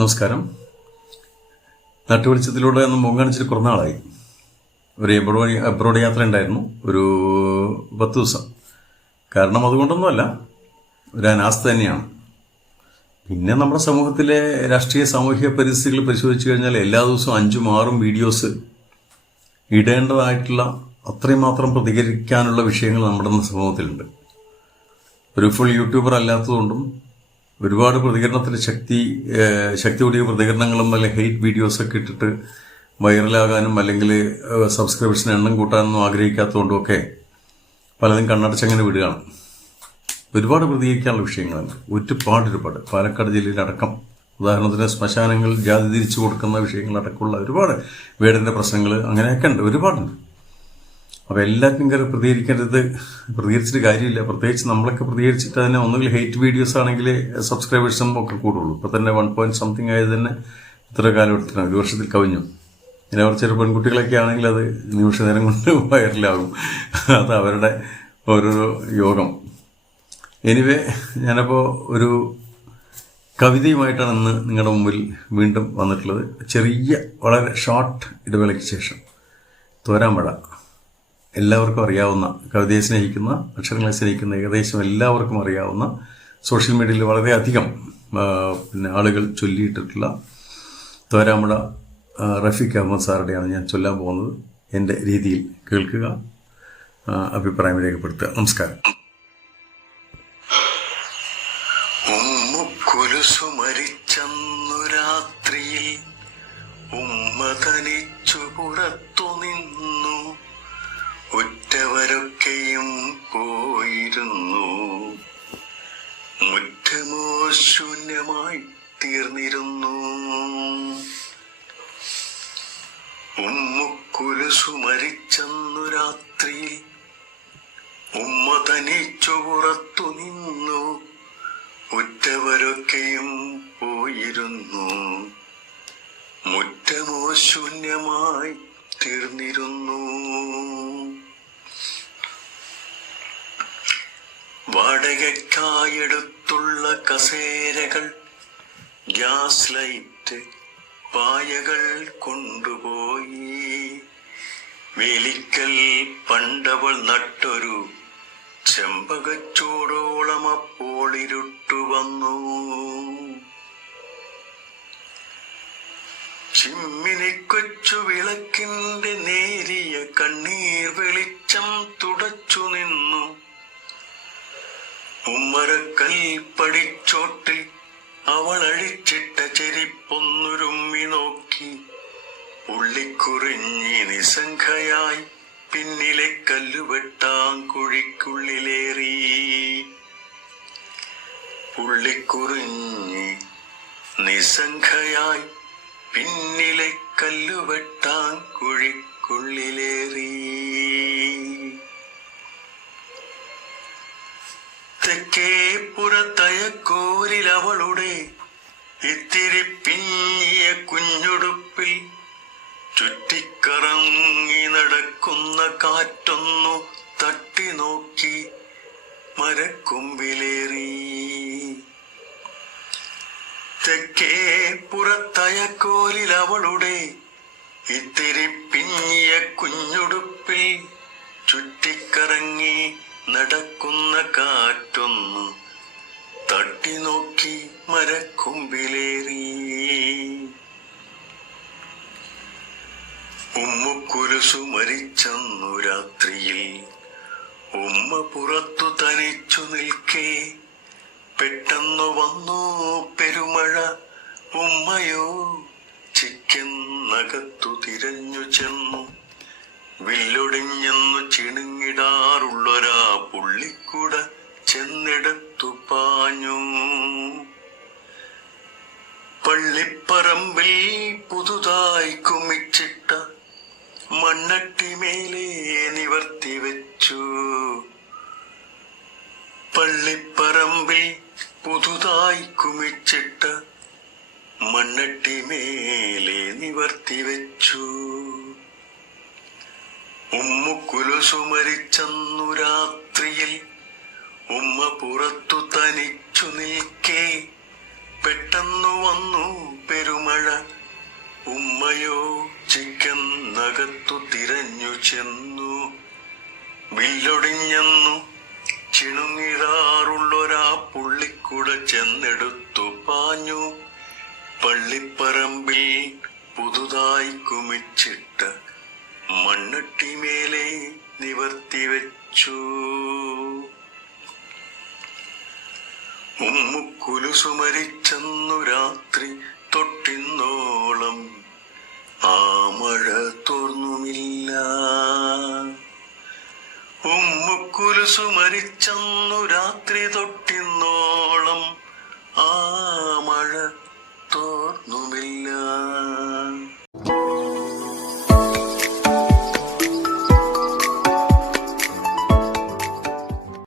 നമസ്കാരം. നട്ടുവെളിച്ചത്തിലൂടെ ഒന്ന് മുഖം കാണിച്ചിട്ട് കുറേ ഒരു എബ്രോഡ് എബ്രോഡ് യാത്ര ഉണ്ടായിരുന്നു. ഒരു പത്ത് ദിവസം. കാരണം അതുകൊണ്ടൊന്നുമല്ല ഒരു അനാസ്ഥ തന്നെയാണ്. പിന്നെ നമ്മുടെ സമൂഹത്തിലെ രാഷ്ട്രീയ സാമൂഹിക പരിസ്ഥിതികൾ പരിശോധിച്ചു കഴിഞ്ഞാൽ എല്ലാ ദിവസവും അഞ്ചും ആറും വീഡിയോസ് ഇടേണ്ടതായിട്ടുള്ള അത്രയും മാത്രം പ്രതികരിക്കാനുള്ള വിഷയങ്ങൾ നമ്മുടെ സമൂഹത്തിലുണ്ട്. ഒരു ഫുൾ യൂട്യൂബർ അല്ലാത്തതുകൊണ്ടും ഒരുപാട് പ്രതികരണത്തിന് ശക്തി ശക്തി കൂടിയ പ്രതികരണങ്ങളും അല്ലെങ്കിൽ ഹെയ്റ്റ് വീഡിയോസൊക്കെ ഇട്ടിട്ട് വൈറലാകാനും അല്ലെങ്കിൽ സബ്സ്ക്രിപ്ഷൻ എണ്ണം കൂട്ടാനൊന്നും ആഗ്രഹിക്കാത്തതുകൊണ്ടും ഒക്കെ പലതും കണ്ണടച്ചങ്ങനെ വിടുകയാണ്. ഒരുപാട് പ്രതികരിക്കാനുള്ള വിഷയങ്ങളാണ്. ഒരുപാട് ഒരുപാട് പാലക്കാട് ജില്ലയിലടക്കം ഉദാഹരണത്തിന് ശ്മശാനങ്ങൾ ജാതി തിരിച്ചു കൊടുക്കുന്ന വിഷയങ്ങളടക്കമുള്ള ഒരുപാട് വീടിന്റെ പ്രശ്നങ്ങൾ അങ്ങനെയൊക്കെ ഉണ്ട് ഒരുപാടുണ്ട്. അപ്പോൾ എല്ലാത്തിനും കയറി പ്രതികരിക്കേണ്ടത് പ്രതികരിച്ചിട്ട് കാര്യമില്ല. പ്രത്യേകിച്ച് നമ്മളൊക്കെ പ്രതികരിച്ചിട്ട് തന്നെ ഒന്നുകിൽ ഹെയ്റ്റ് വീഡിയോസ് ആണെങ്കിൽ സബ്സ്ക്രൈബേഴ്സും ഒക്കെ കൂടുള്ളൂ. ഇപ്പോൾ തന്നെ വൺ പോയിന്റ് സംതിങ് ആയത് തന്നെ ഇത്ര കാലഘട്ടത്തിനാണ് ഒരു വർഷത്തിൽ കവിഞ്ഞു. ഇനി അവർ ചെറു പെൺകുട്ടികളൊക്കെ ആണെങ്കിൽ അത് നിമിഷ നേരം കൊണ്ട് വൈറലാകും. അത് അവരുടെ ഓരോരോ യോഗം. എനിവേ ഞാനപ്പോൾ ഒരു കവിതയുമായിട്ടാണ് ഇന്ന് നിങ്ങളുടെ മുമ്പിൽ വീണ്ടും വന്നിട്ടുള്ളത്. ചെറിയ വളരെ ഷോർട്ട് ഇടവേളയ്ക്ക് ശേഷം. തോരാമഴ എല്ലാവർക്കും അറിയാവുന്ന കവിതയെ സ്നേഹിക്കുന്ന അക്ഷരങ്ങളെ സ്നേഹിക്കുന്ന ഏകദേശം എല്ലാവർക്കും അറിയാവുന്ന സോഷ്യൽ മീഡിയയിൽ വളരെയധികം പിന്നെ ആളുകൾ ചൊല്ലിയിട്ടിട്ടുള്ള തോരാമുട റഫീഖ് അഹമ്മദ് സാറുടെയാണ് ഞാൻ ചൊല്ലാൻ പോകുന്നത്. എന്റെ രീതിയിൽ കേൾക്കുക അഭിപ്രായം രേഖപ്പെടുത്തുക. നമസ്കാരം. മരിച്ചന്നു രാത്രിയിൽ ഉമ്മ തനിച്ചു പുറത്തു പോയിരുന്നു മുറ്റമോ ശൂന്യമായി തീർന്നിരുന്നു. ഉമ്മുക്കുലുസു മരിച്ചന്നു രാത്രി. ഉമ്മ തനിച്ചു പുറത്തു നിന്നു. ഉറ്റവരൊക്കെയും പോയിരുന്നു. മുറ്റമോ ശൂന്യമായി തീർന്നിരുന്നു. വാടകയ്ക്കായെടുത്തുള്ള കസേരകൾ ഗ്യാസ് ലൈറ്റ് പായകൾ കൊണ്ടുപോയി. വേലിക്കൽ പണ്ടവൾ നട്ടൊരു ചെമ്പകച്ചൂടോളം അപ്പോൾ ഇരുട്ടു വന്നു. ചിമ്മിനി കൊച്ചു വിളക്കിന്റെ നേരിയ കണ്ണീർ വെളിച്ചം തുടച്ചു നിന്നു. ഉമ്മറക്കൽ പടിച്ചോട്ടിൽ അവൾ അഴിച്ചിട്ട ചെരിപ്പൊന്നുരുമ്മി നോക്കി ഉള്ളിക്കുറിഞ്ഞി നിസംഖയായി പിന്നിലെ കല്ലുവെട്ടാങ്കുഴിക്കുള്ളിലേറി ഉള്ളിക്കുറിഞ്ഞി നിസംഖയായി പിന്നിലെ കല്ലുവെട്ടാം പിന്നിയ കുഞ്ഞുടുപ്പിൽ ചുറ്റിക്കറങ്ങി നടക്കുന്ന കാറ്റൊന്നു തട്ടി നോക്കി മരക്കൊമ്പിലേറി. തെക്കേ പുറത്തയക്കോലിൽ അവളുടെ ഇത്തിരി പിന്നിയ കുഞ്ഞുടുപ്പിൽ ചുറ്റിക്കറങ്ങി നടക്കുന്ന കാറ്റൊന്നു തട്ടി നോക്കി മരക്കൊമ്പിലേറി. ഉമ്മക്കുരുസു മരിച്ചന്നു രാത്രിയിൽ. ഉമ്മ പുറത്തു തനിച്ചു നിൽക്കേ. പെട്ടെന്നു വന്നു പെരുമഴ. ഉമ്മയോ ചിക്കെന്നകത്തു തിരഞ്ഞു ചെന്നു. വില്ലൊടിഞ്ഞെന്നു ചിണുങ്ങിടാറുള്ളൊരാ പുള്ളിക്കുട. ചെന്നെടുത്തു പാഞ്ഞു. പള്ളിപ്പറമ്പിൽ പുതുതായി കുമിച്ചിട്ട മണ്ണട്ടിമേലെ നിവർത്തി വെച്ചു. പള്ളിപ്പറമ്പിൽ പുതുതായി കുമിച്ചിട്ട മണ്ണട്ടിമേലെ നിവർത്തി വെച്ചു. ഉമ്മുക്കുലുസു മരിച്ചന്നു രാത്രിയിൽ ഉമ്മ പുറത്തു തനിച്ചു നിൽക്കേ. പെട്ടെന്നു വന്നു പെരുമഴ. ഉമ്മയോ ചിക്കൻ നകത്തു തിരഞ്ഞു ചെന്നു. വില്ലൊടിഞ്ഞെന്നു ചിണുങ്ങിടാറുള്ളൊരാ പുള്ളിക്കൂടെ ചെന്നെടുത്തു പാഞ്ഞു. പള്ളിപ്പറമ്പിൽ പുതുതായി കുമിച്ചിട്ട് നിവർത്തി വെച്ചു വെച്ചു ഉമ്മുക്കുലുസുമരിച്ചെന്നു രാത്രി തൊട്ടിന്നോളം ആ മഴ തോർന്നുമില്ല. ഉമ്മുക്കുലുസുമരിച്ചെന്നു രാത്രി തൊട്ടിന്നോളം